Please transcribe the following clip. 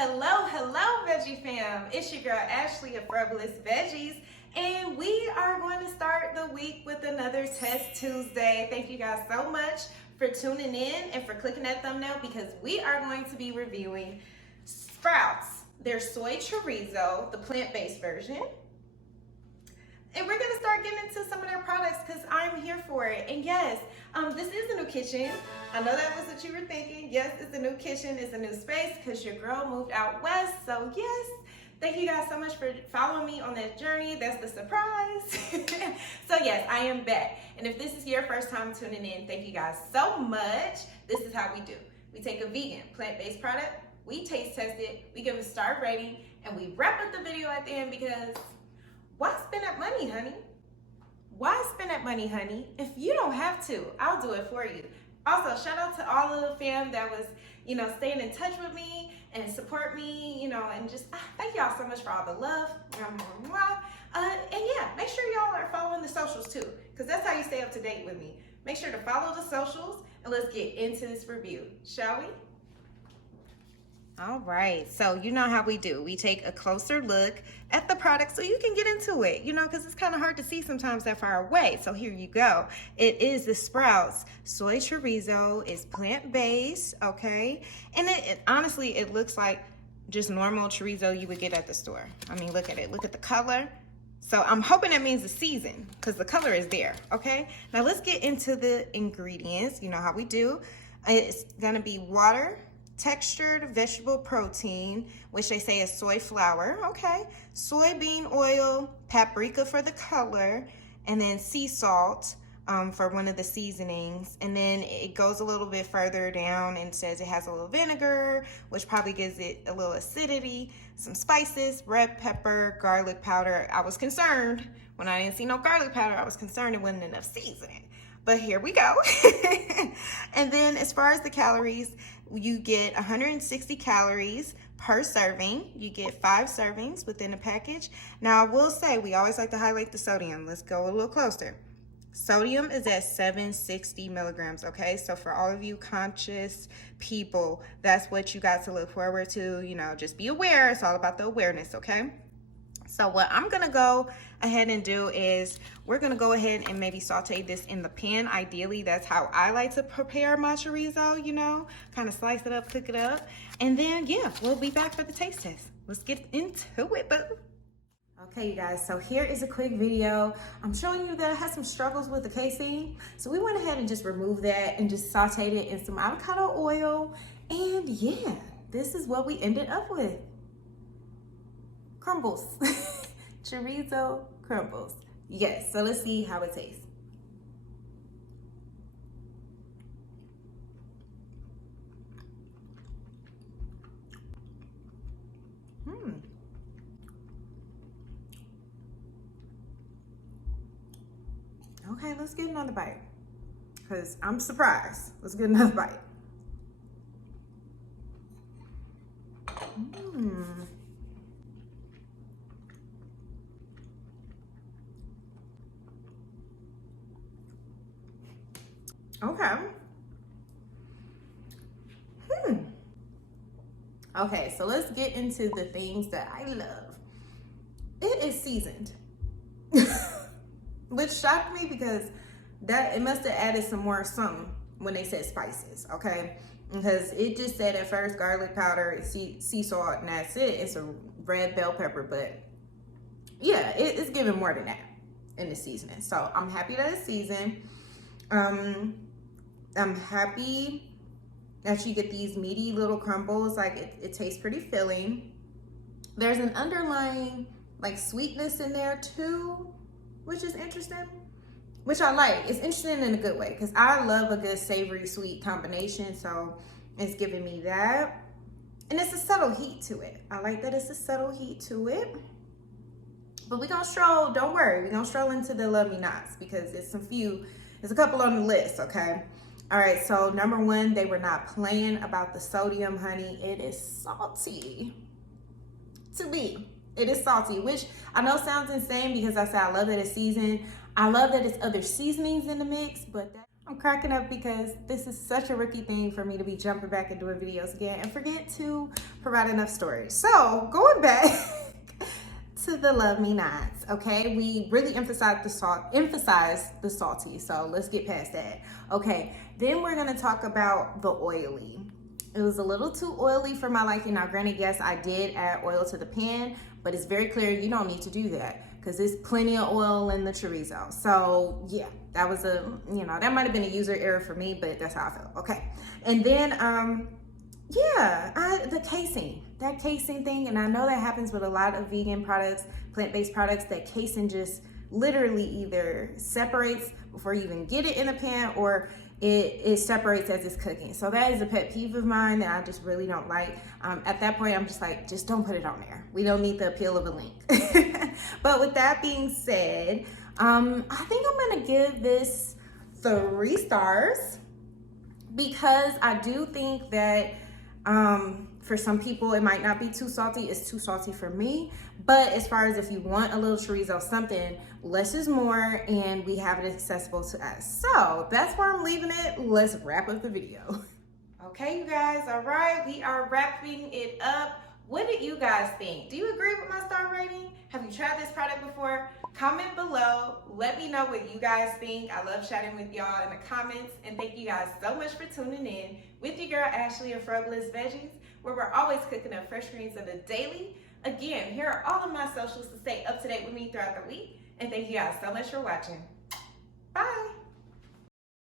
Hello, Veggie Fam. It's your girl Ashley of Frivolous Veggies, and we are going to start the week with another Test Tuesday. Thank you guys so much for tuning in and for clicking that thumbnail because we are going to be reviewing Sprouts, their soy chorizo, the plant-based version. And we're gonna start getting into some of their products because I'm here for it. And yes, this is a new kitchen. I know that was what you were thinking. Yes, it's a new kitchen, it's a new space because your girl moved out west. So yes, thank you guys so much for following me on that journey. That's the surprise. So yes, I am back. And if this is your first time tuning in, thank you guys so much. This is how we do. We take a vegan, plant-based product, we taste test it, we give a star rating, and we wrap up the video at the end because why spend that money, honey? Why spend that money, honey? If you don't have to, I'll do it for you. Also, shout out to all of the fam that was, staying in touch with me and support me, and just thank y'all so much for all the love. And yeah, make sure y'all are following the socials too, because that's how you stay up to date with me. Make sure to follow the socials and let's get into this review, shall we? All right, so you know how we do. We take a closer look at the product so you can get into it, because it's kind of hard to see sometimes that far away. So here you go. It is the Sprouts Soy Chorizo. It's plant-based, okay? And it honestly, it looks like just normal chorizo you would get at the store. I mean, look at it. Look at the color. So I'm hoping that means the season because the color is there, okay? Now let's get into the ingredients. You know how we do. It's gonna be water, textured vegetable protein, which they say is soy flour, okay, soybean oil, paprika for the color, and then sea salt for one of the seasonings. And then it goes a little bit further down and says it has a little vinegar, which probably gives it a little acidity, some spices, red pepper, garlic powder. I was concerned when I didn't see no garlic powder. I was concerned it wasn't enough seasoning. But here we go. And then as far as the calories, you get 160 calories per serving. You get 5 servings within a package. Now I will say, we always like to highlight the sodium. Let's go a little closer. Sodium is at 760 milligrams, okay? So for all of you conscious people, that's what you got to look forward to. Just be aware. It's all about the awareness, okay? So what I'm gonna go ahead and do is we're gonna go ahead and maybe saute this in the pan. Ideally, that's how I like to prepare my chorizo, kind of slice it up, cook it up. And then, yeah, we'll be back for the taste test. Let's get into it, boo. Okay, you guys, so here is a quick video. I'm showing you that I had some struggles with the casein. So we went ahead and just removed that and just sauteed it in some avocado oil. And yeah, this is what we ended up with. Crumbles. Chorizo crumbles. Yes, so let's see how it tastes. Okay, let's get another bite because I'm surprised. Let's get another bite. Okay. Okay, so let's get into the things that I love. It is seasoned, which shocked me because it must have added some more something when they said spices, okay? Because it just said at first garlic powder, sea salt, and that's it. It's a red bell pepper, but yeah, it's giving more than that in the seasoning. So I'm happy that it's seasoned. I'm happy that you get these meaty little crumbles. Like it tastes pretty filling. There's an underlying like sweetness in there too, which is interesting, which I like. It's interesting in a good way because I love a good savory sweet combination. So it's giving me that. And it's a subtle heat to it. I like that it's a subtle heat to it. But we're gonna stroll, don't worry, we're gonna stroll into the love me nots because there's a couple on the list, okay? All right, so number 1, they were not playing about the sodium, honey. It is salty. To me, it is salty, which I know sounds insane because I said I love that it's seasoned. I love that it's other seasonings in the mix, but I'm cracking up because this is such a rookie thing for me to be jumping back and doing videos again and forget to provide enough storage. So going back to the love me nots, okay? We really emphasized the salty, so let's get past that. Okay, then we're gonna talk about the oily. It was a little too oily for my liking. Now granted, yes, I did add oil to the pan, but it's very clear you don't need to do that because there's plenty of oil in the chorizo. So yeah, that was that might have been a user error for me, but that's how I felt. Okay, and then the casing, that casing thing, and I know that happens with a lot of vegan products, plant-based products, that casing just literally either separates before you even get it in the pan, or it separates as it's cooking. So that is a pet peeve of mine that I just really don't like. At that point, I'm just like, just don't put it on there. We don't need the appeal of a link. But with that being said, I think I'm gonna give this 3 stars because I do think that for some people it might not be too salty. It's too salty for me. But as far as if you want a little chorizo something, less is more, and we have it accessible to us. So that's where I'm leaving it. Let's wrap up the video. Okay, you guys, all right, we are wrapping it up. What did you guys think? Do you agree with my star rating? Have you tried this product before? Comment below. Let me know what you guys think. I love chatting with y'all in the comments. And thank you guys so much for tuning in with your girl Ashley of Frobless Veggies, where we're always cooking up fresh greens on the daily. Again, here are all of my socials to stay up to date with me throughout the week. And thank you guys so much for watching. Bye.